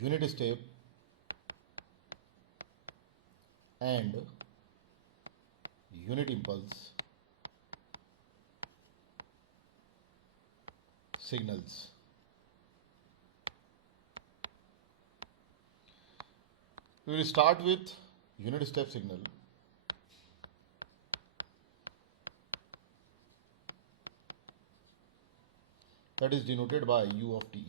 unit step and unit impulse signals. We will start with unit step signal. That is denoted by u of t.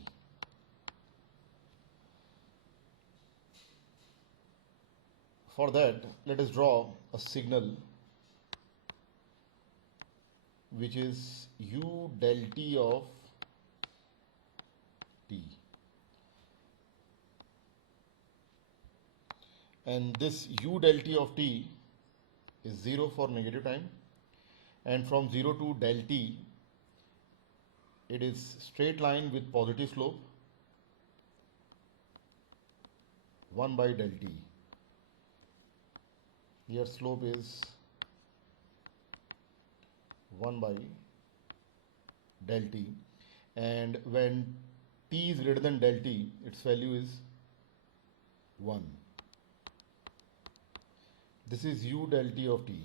For that, let us draw a signal which is u del t of t. And this u del t of t is 0 for negative time, and from 0 to del t it is straight line with positive slope 1 by del t. Here slope is 1 by del t, and when t is greater than del t, its value is 1. This is u del t of t.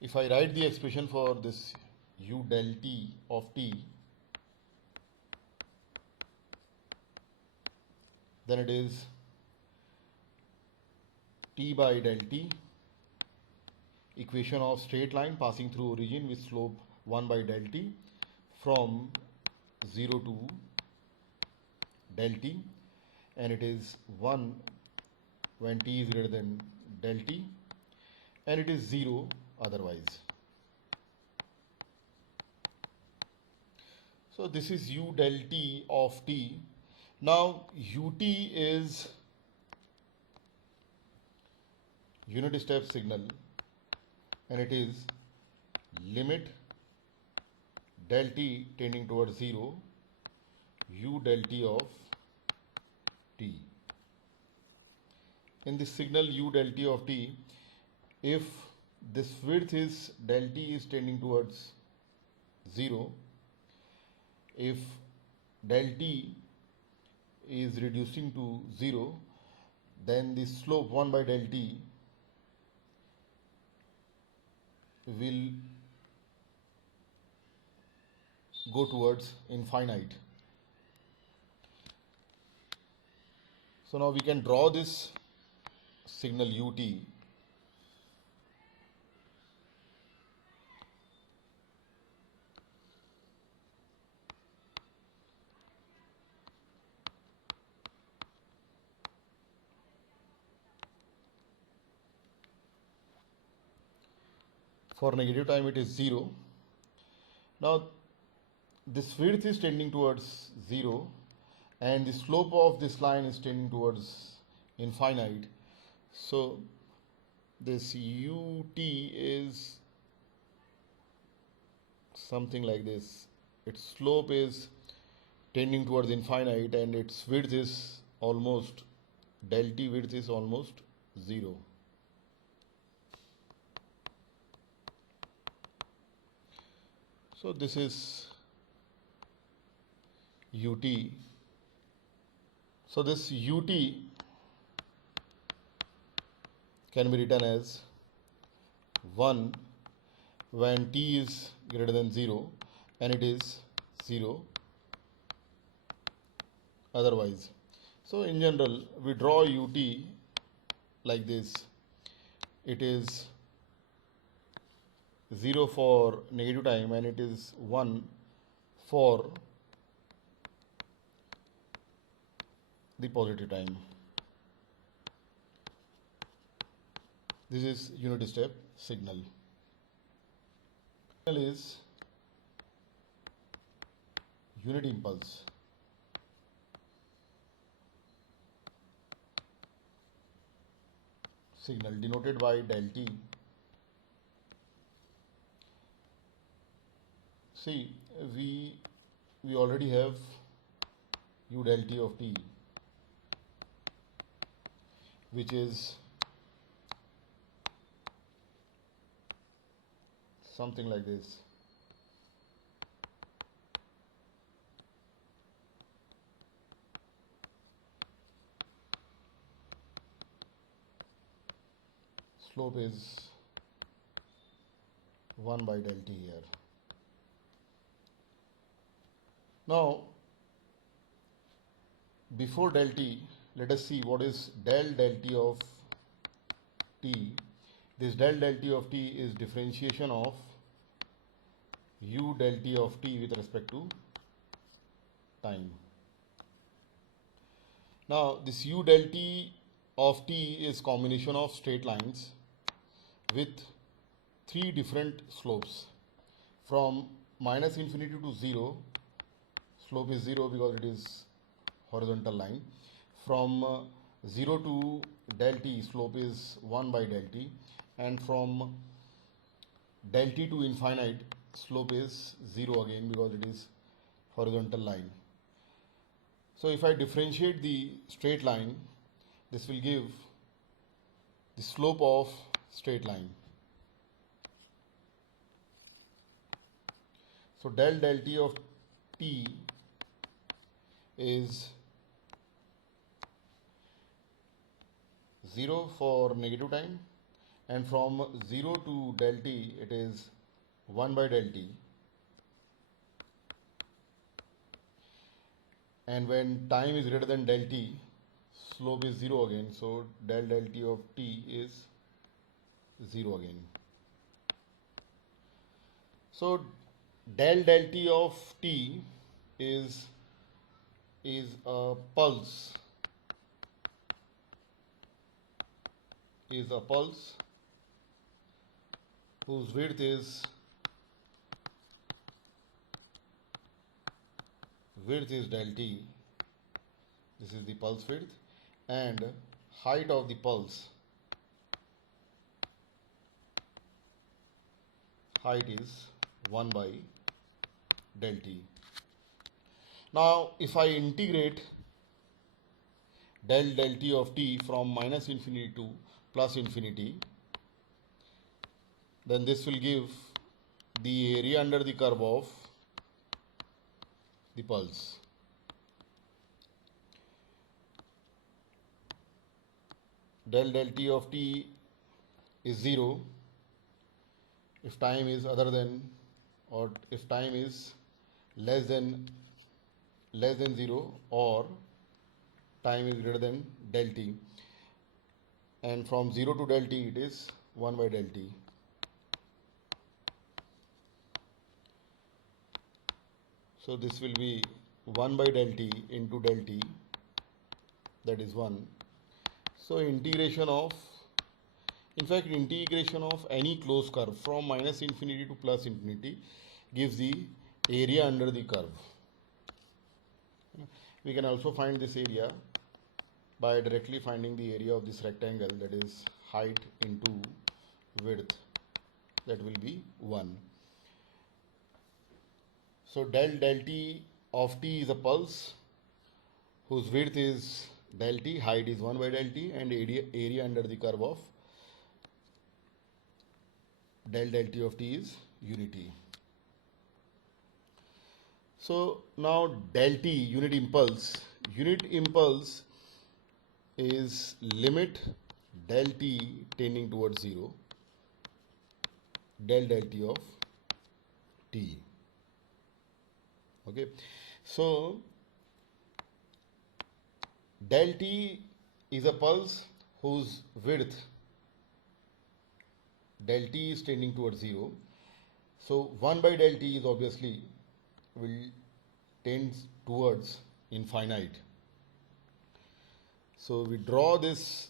If I write the expression for this u del t of t, then it is t by del t, equation of straight line passing through origin with slope 1 by del t from 0 to del t, and it is 1 when t is greater than del t, and it is 0 otherwise. So this is u del t of t. Now ut is unit step signal, and it is limit del t tending towards 0 u del t of t. In this signal u del t of t, if this width is del t is tending towards 0, if del t is reducing to 0, then the slope 1 by del t will go towards infinite. So now we can draw this signal ut. For negative time it is 0. Now this width is tending towards 0 and the slope of this line is tending towards infinite. So this ut is something like this. Its slope is tending towards infinite and its width is almost, del t width is almost 0. So this is ut. So this ut can be written as 1 when t is greater than 0, and it is 0 otherwise. So in general we draw ut like this. It is 0 for negative time and it is 1 for the positive time. This is unit step signal. Signal is unit impulse. Signal denoted by del t. See, we already have u del t of t, which is something like this. slope is 1 by del t here. Now, before del t, let us see what is del t of t. This del t of t is differentiation of u del t of t with respect to time. Now, this u del t of t is combination of straight lines with three different slopes. From minus infinity to 0, slope is 0 because it is horizontal line. From 0 to del t, slope is 1 by del t, and from del t to infinite, slope is 0 again because it is horizontal line. So if I differentiate the straight line, this will give the slope of straight line. So del t of t is 0 for negative time, and from 0 to del t it is 1 by del t, and when time is greater than del t, slope is 0 again, so del t of t is 0 again. So del t of t is a pulse, whose width is del t. This is the pulse width, and height of the pulse, height is 1 by del t. Now, if I integrate del t of t from minus infinity to plus infinity, then this will give the area under the curve of the pulse. Del t of t is 0 if time is other than, or if time is less than 0, or time is greater than del t, and from 0 to del t it is 1 by del t. So this will be 1 by del t into del t, that is 1. So integration of any closed curve from minus infinity to plus infinity gives the area under the curve. We can also find this area by directly finding the area of this rectangle, that is height into width, that will be 1. So del t of t is a pulse whose width is del t, height is 1 by del t, and area under the curve of del t of t is unity. So now del t, unit impulse is limit del t tending towards 0, del t of t. Okay, so del t is a pulse whose width del t is tending towards 0. So 1 by del t is obviously will tend towards infinite. So we draw this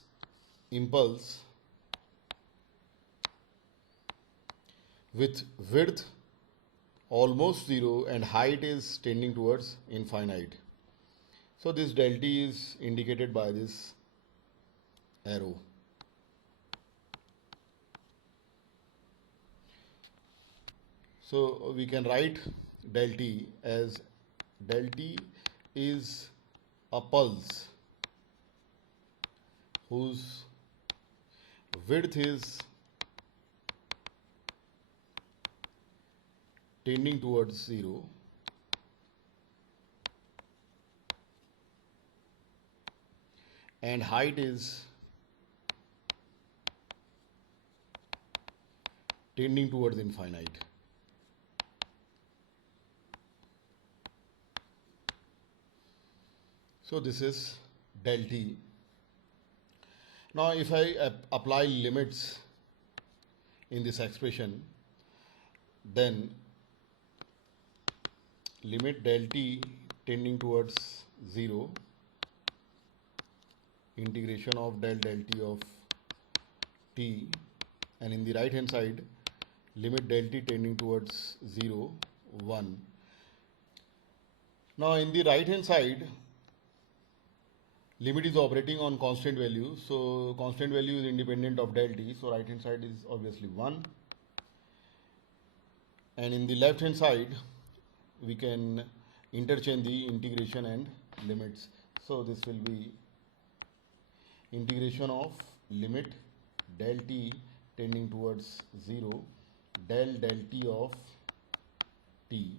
impulse with width almost 0 and height is tending towards infinite. So this del t is indicated by this arrow. So we can write del t as del t is a pulse whose width is tending towards 0 and height is tending towards infinite. So this is del t. Now if I apply limits in this expression, then limit del t tending towards 0, integration of del t of t, and in the right hand side limit del t tending towards 0, 1. Now in the right hand side limit is operating on constant value, so constant value is independent of del t, so right hand side is obviously 1, and in the left hand side we can interchange the integration and limits. So this will be integration of limit del t tending towards 0 del t of t,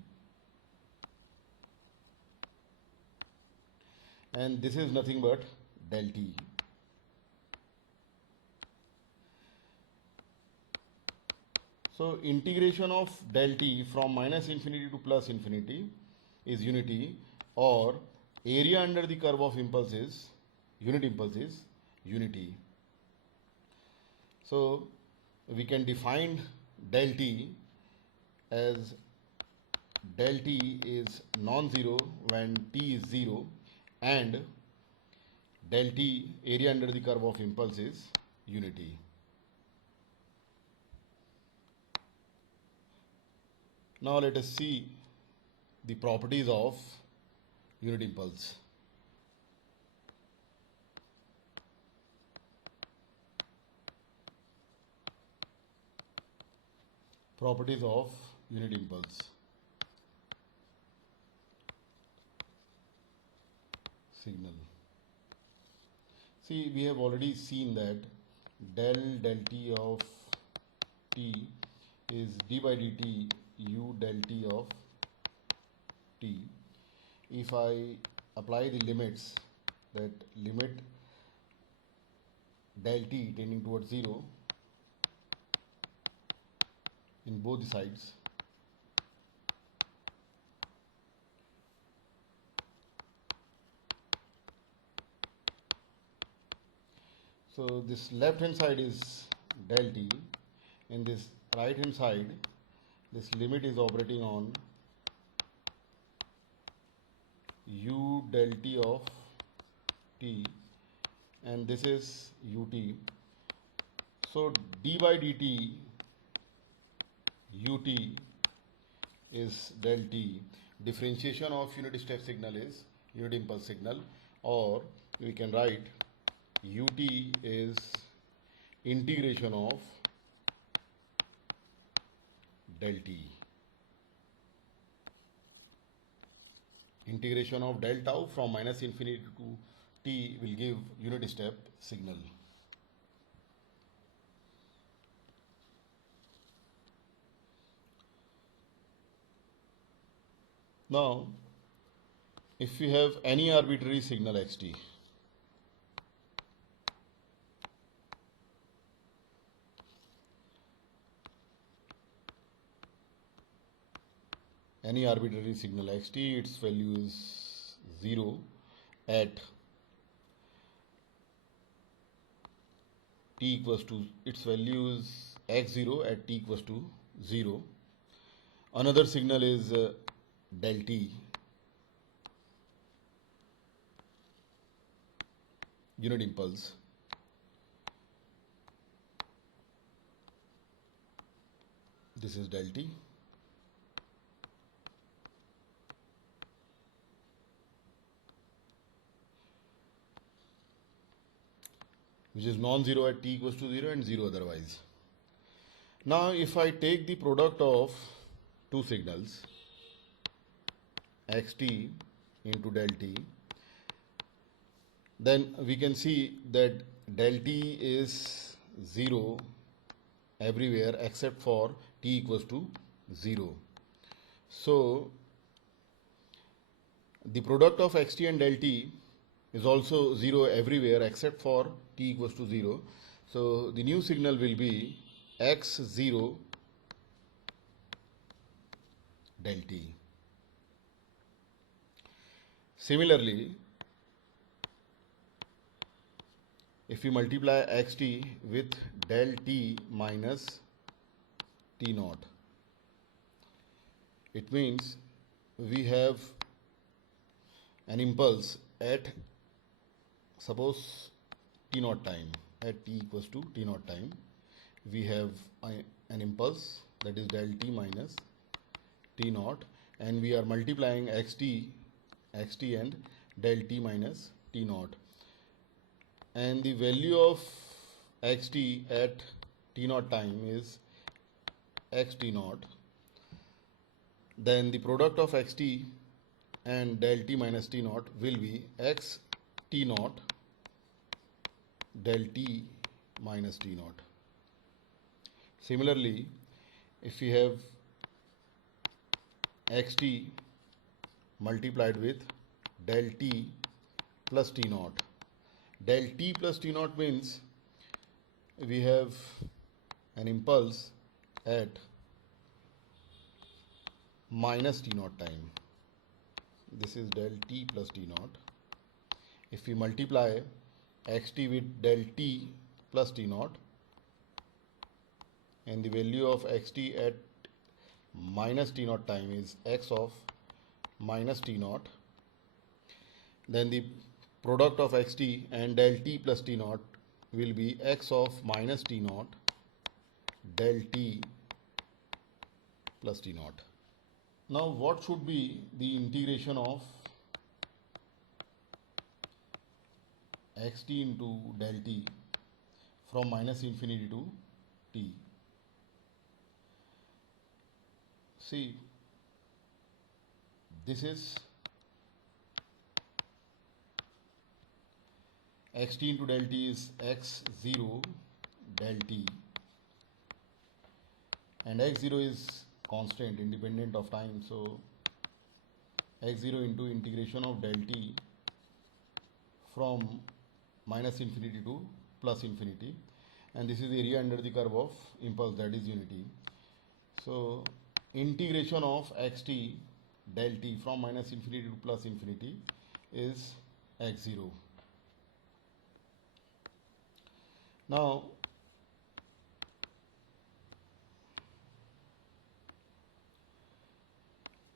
and this is nothing but del t. So integration of del t from minus infinity to plus infinity is unity, or area under the curve of impulses, unit impulse is unity. So we can define del t as del t is non-zero when t is 0, and del t, area under the curve of impulse, is unity. Now let us see the properties of unit impulse. Properties of unit impulse. Signal. See, we have already seen that del t of t is d by dt u del t of t. If I apply the limits, that limit del t tending towards 0 in both sides, so this left hand side is del t, and this right hand side this limit is operating on u del t of t, and this is ut. So d by dt ut is del t. Differentiation of unit step signal is unit impulse signal, or we can write ut is integration of del t. Integration of del tau from minus infinity to t will give unit step signal. Now, if we have any arbitrary signal xt, any arbitrary signal xt, its value is 0 at t equals to, its value is x0 at t equals to 0. Another signal is del t, unit impulse. This is del t. Which is non-zero at t equals to 0 and 0 otherwise. Now if I take the product of two signals xt into del t, then we can see that del t is 0 everywhere except for t equals to 0. So the product of xt and del t is also 0 everywhere except for t equals to 0. So the new signal will be x0 del t. Similarly, if we multiply xt with del t minus t naught, it means we have an impulse at, suppose, t naught time. At t equals to t naught time, we have an impulse, that is del t minus t naught, and we are multiplying xt and del t minus t naught, and the value of xt at t naught time is xt naught. Then the product of xt and del t minus t naught will be x t naught del t minus t naught. Similarly, if we have xt multiplied with del t plus t naught, del t plus t naught means we have an impulse at minus t naught time. This is del t plus t naught. If we multiply xt with del t plus t naught, and the value of xt at minus t naught time is x of minus t naught, then the product of xt and del t plus t naught will be x of minus t naught del t plus t naught. Now what should be the integration of xt into del t from minus infinity to t? See, this is xt into del t is x0 del t, and x0 is constant independent of time, so x0 into integration of del t from minus infinity to plus infinity, and this is the area under the curve of impulse, that is unity. So integration of xt del t from minus infinity to plus infinity is x0. Now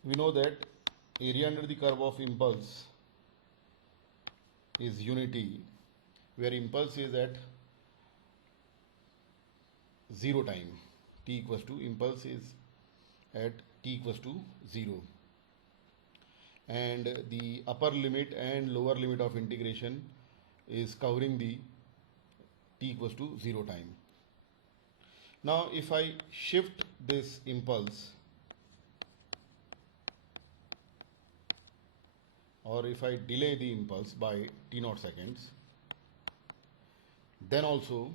we know that area under the curve of impulse is unity, where impulse is at 0 time, t equals to, impulse is at t equals to 0, and the upper limit and lower limit of integration is covering the t equals to 0 time. Now if I shift this impulse, or if I delay the impulse by t naught seconds, then also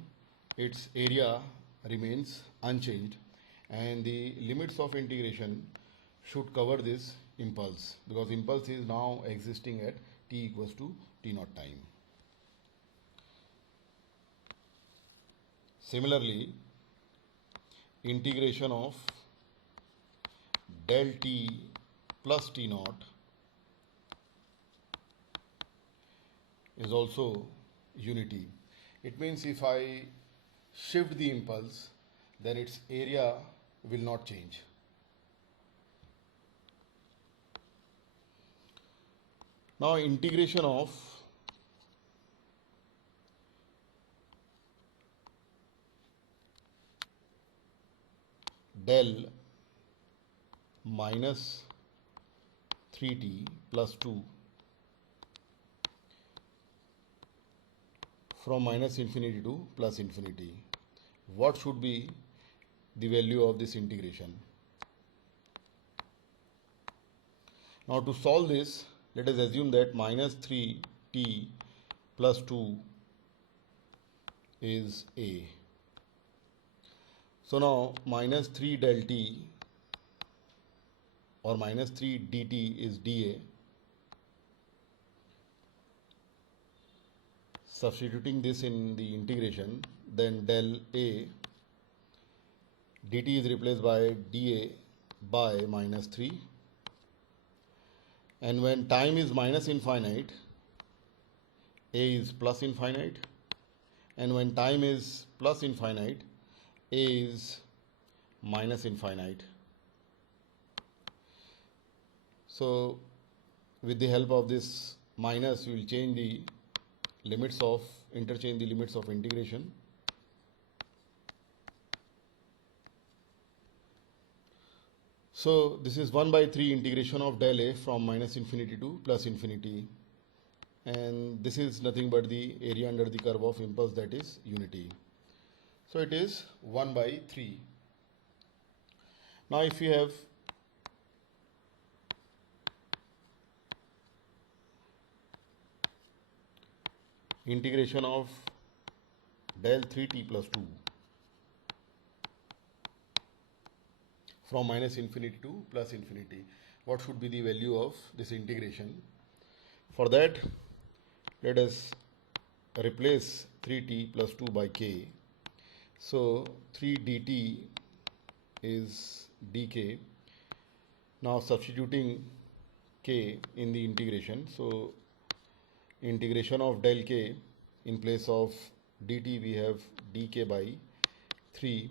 its area remains unchanged, and the limits of integration should cover this impulse, because impulse is now existing at t equals to t naught time. Similarly, integration of del t plus t naught is also unity. It means if I shift the impulse, then its area will not change. Now integration of del minus 3t plus 2 from minus infinity to plus infinity, what should be the value of this integration? Now to solve this, let us assume that minus 3t plus 2 is a. So now minus 3 del t or minus 3 dt is dA. Substituting this in the integration, then del A dt is replaced by dA by minus 3, and when time is minus infinite, a is plus infinite, and when time is plus infinite, a is minus infinite. So with the help of this minus, we will change the limits of interchange the limits of integration. So this is 1 by 3 integration of del a from minus infinity to plus infinity, and this is nothing but the area under the curve of impulse, that is unity. So it is 1 by 3. Now if you have integration of del 3t plus 2 from minus infinity to plus infinity, what should be the value of this integration? For that, let us replace 3t plus 2 by k. So 3 dt is dk. Now substituting k in the integration, so integration of del k, in place of dt we have dk by 3.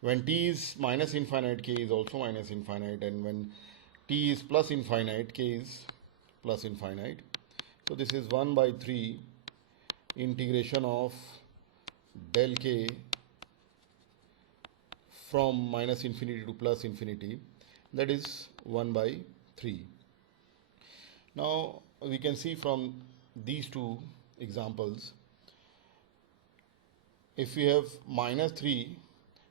When t is minus infinite, k is also minus infinite, and when t is plus infinite, k is plus infinite. So this is 1 by 3 integration of del k from minus infinity to plus infinity, that is 1 by 3. Now we can see from these two examples, if we have minus 3,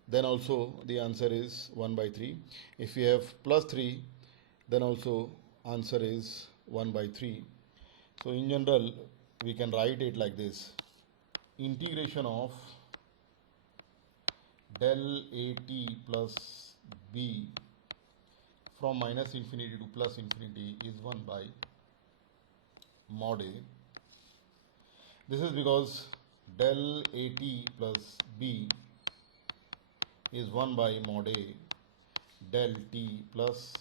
then also the answer is 1 by 3. If we have plus 3, then also answer is 1 by 3. So in general, we can write it like this: integration of del at plus b from minus infinity to plus infinity is 1 by mod a. This is because del at plus b is 1 by mod a del t plus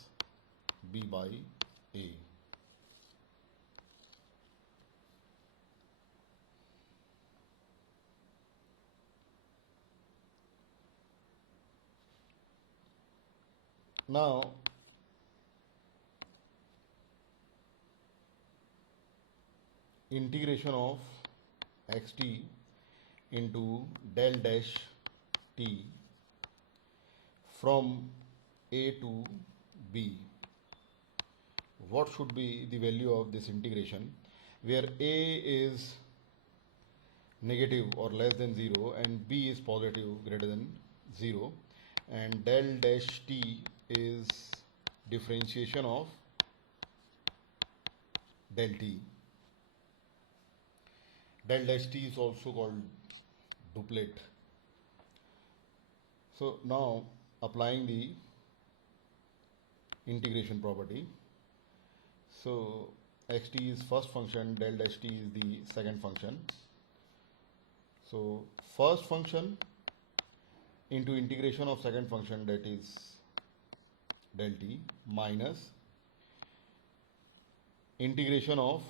b by a. Now integration of xt into del dash t from a to b. What should be the value of this integration, where a is negative or less than 0 and b is positive greater than 0, and del dash t is differentiation of del t. Del dash t is also called duplet. So now applying the integration property, so xt is first function, del dash t is the second function. So first function into integration of second function, that is del t, minus integration of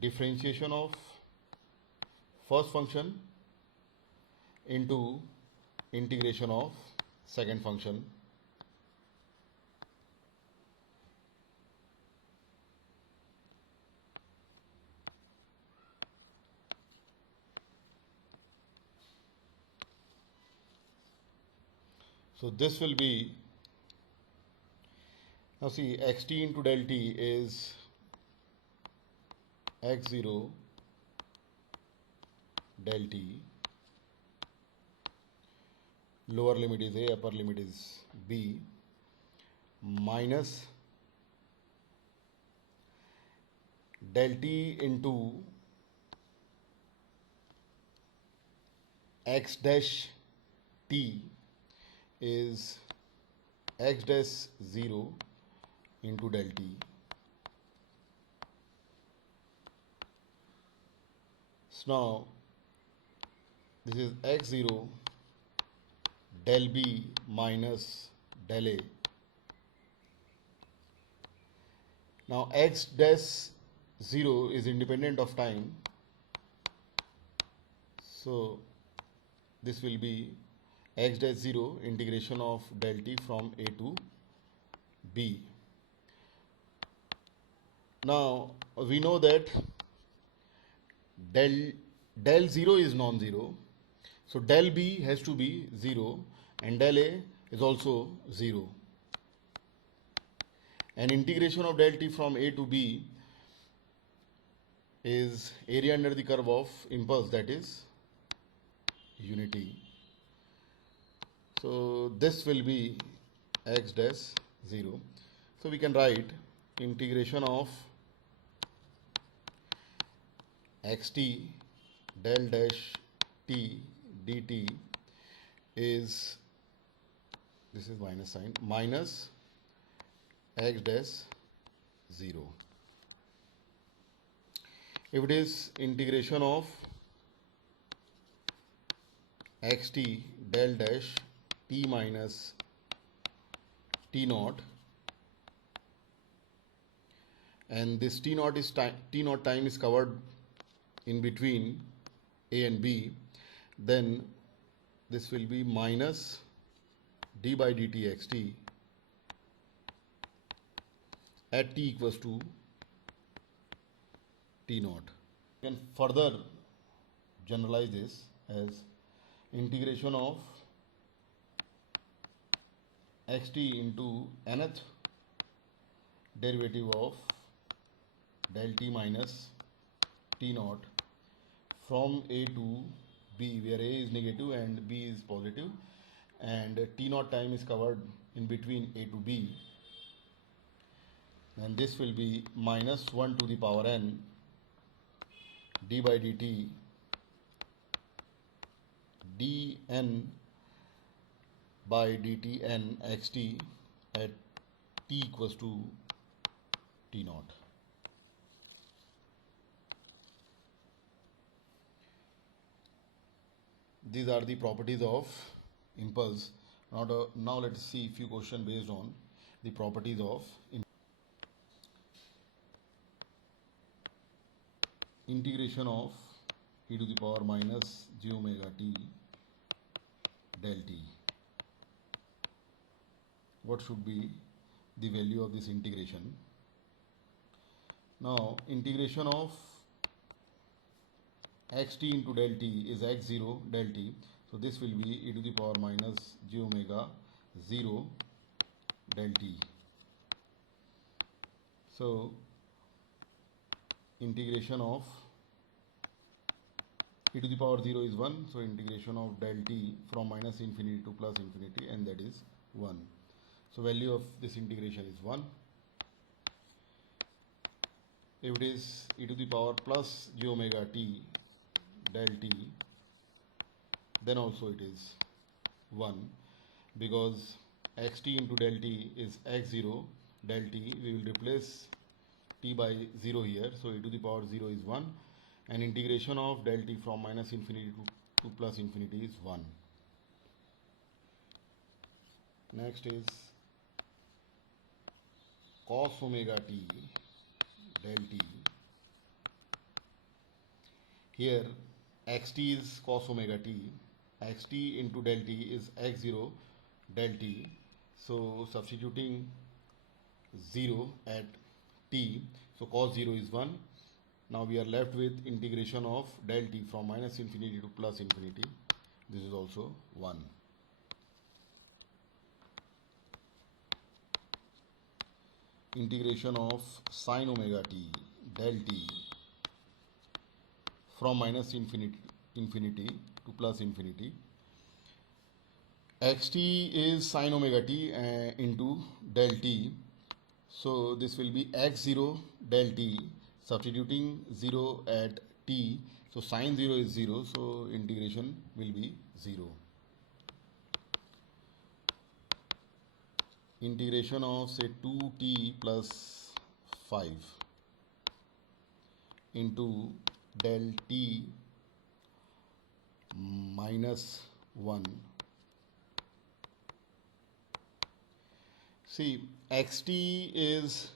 differentiation of first function into integration of second function. So this will be, now see, xt into del t is x0 del t, lower limit is a, upper limit is b, minus del t into x dash t is x dash 0 into del t. So now this is x0 del b minus del a Now x dash 0 is independent of time, so this will be x dash 0 integration of del t from a to b. Now we know that del 0 is non-zero, so del b has to be 0 and del a is also 0. And integration of del t from a to b is area under the curve of impulse, that is unity. So this will be x dash 0. So we can write integration of xt del dash t dt is, this is minus sign, minus x dash 0. If it is integration of xt del dash t minus t naught, and this t naught time is covered in between a and b, then this will be minus d by dt xt at t equals to t naught. You can further generalize this as integration of xt into nth derivative of del t minus t naught from a to b, where a is negative and b is positive, and t naught time is covered in between a to b, and this will be minus 1 to the power n d by dt dn by dt n xt at t equals to t naught. These are the properties of impulse. Now let's see a few questions based on the properties of integration of e to the power minus j omega t del t. What should be the value of this integration? Now integration of xt into del t is x0 del t, so this will be e to the power minus j omega 0 del t. So integration of e to the power 0 is 1, so integration of del t from minus infinity to plus infinity, and that is 1. So value of this integration is 1. If it is e to the power plus j omega t del t, then also it is 1, because xt into del t is x0 del t. We will replace t by 0 here, so e to the power 0 is 1, and integration of del t from minus infinity to plus infinity is 1. Next is cos omega t del t. Here xt is cos omega t, xt into del t is x0 del t, so substituting 0 at t, so cos 0 is 1. Now we are left with integration of del t from minus infinity to plus infinity, this is also 1. Integration of sin omega t del t from minus infinity to plus infinity. Xt is sin omega t into del t, so this will be x0 del t, substituting 0 at t, so sin 0 is 0, so integration will be 0. Integration of say 2t plus 5 into del t minus 1. See, xt is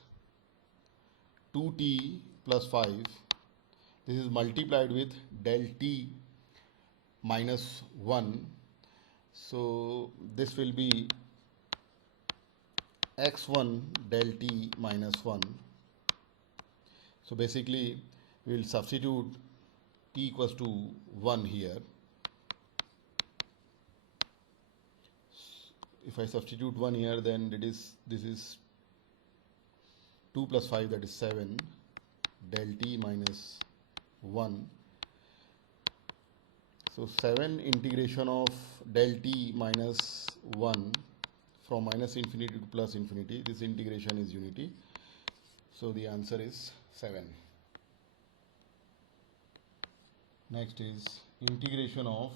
2t plus 5, this is multiplied with del t minus 1. So this will be x1 del t minus 1. So basically we will substitute t equals to 1 here. If I substitute 1 here, then this is 2 plus 5, that is 7 del t minus 1. So 7 integration of del t minus 1 from minus infinity to plus infinity. This integration is unity. So the answer is 7. Next is integration of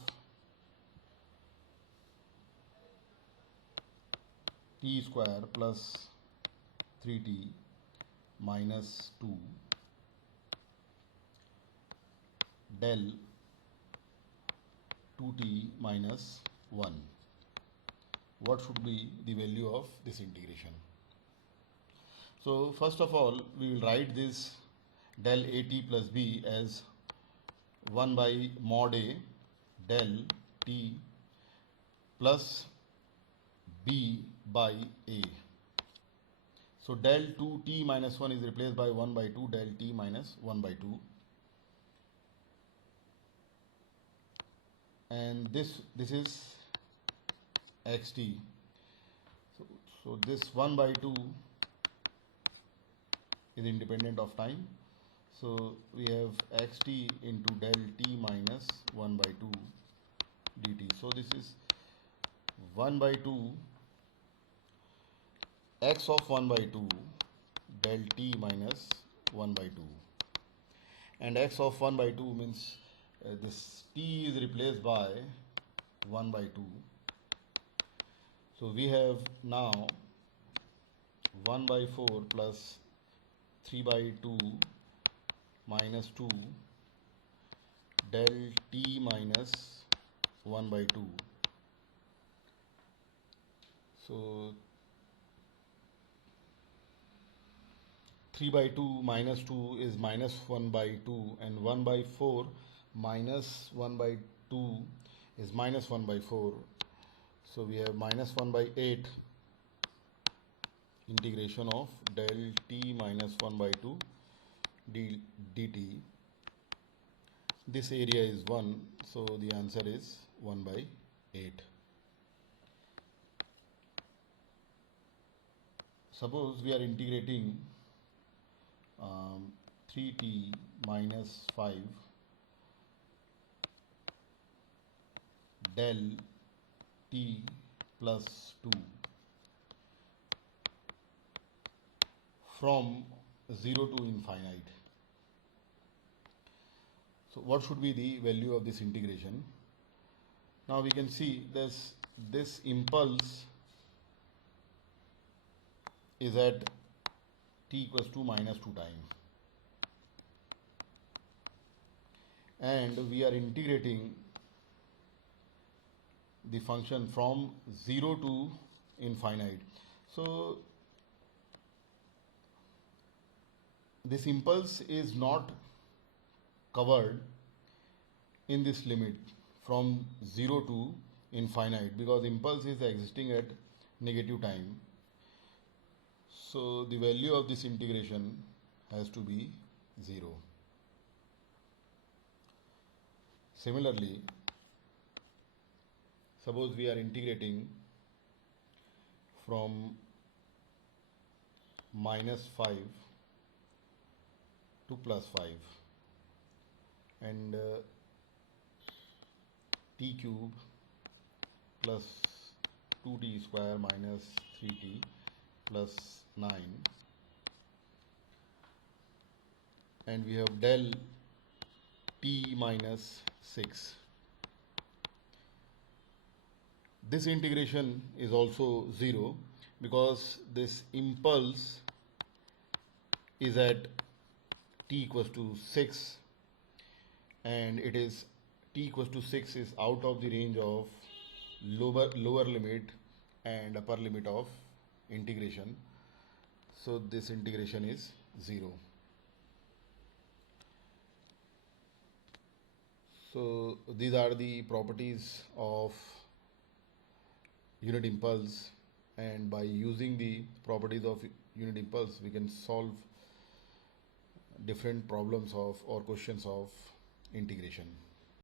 t square plus 3t minus 2 del 2t minus 1. What should be the value of this integration? So first of all, we will write this del at plus b as 1 by mod a del t plus b by a. So del 2t minus 1 is replaced by 1 by 2 del t minus 1 by 2. And this is xt. So this 1 by 2 is independent of time. So we have xt into del t minus 1 by 2 dt. So this is 1 by 2 x of 1 by 2 del t minus 1 by 2. And x of 1 by 2 means this t is replaced by 1 by 2. So we have now 1 by 4 plus 3 by 2 minus 2 del t minus 1 by 2. So 3 by 2 minus 2 is minus 1 by 2, and 1 by 4 minus 1 by 2 is minus 1 by 4. So we have minus 1 by 8 integration of del t minus 1 by 2 dt. This area is 1, so the answer is 1 by 8. Suppose we are integrating 3t minus 5 del t plus 2 from 0 to infinite. So what should be the value of this integration? Now we can see this impulse is at t equals to minus 2 times, and we are integrating the function from 0 to infinite. So this impulse is not covered in this limit from 0 to infinite, because impulse is existing at negative time. So the value of this integration has to be 0. Similarly, suppose we are integrating from minus 5 to plus 5, and t cube plus 2t square minus 3t plus 9, and we have del t minus 6. This integration is also 0, because this impulse is at t equals to 6, and it is t equals to 6 is out of the range of lower limit and upper limit of integration. So this integration is 0. So these are the properties of unit impulse, and by using the properties of unit impulse we can solve different problems of or questions of integration.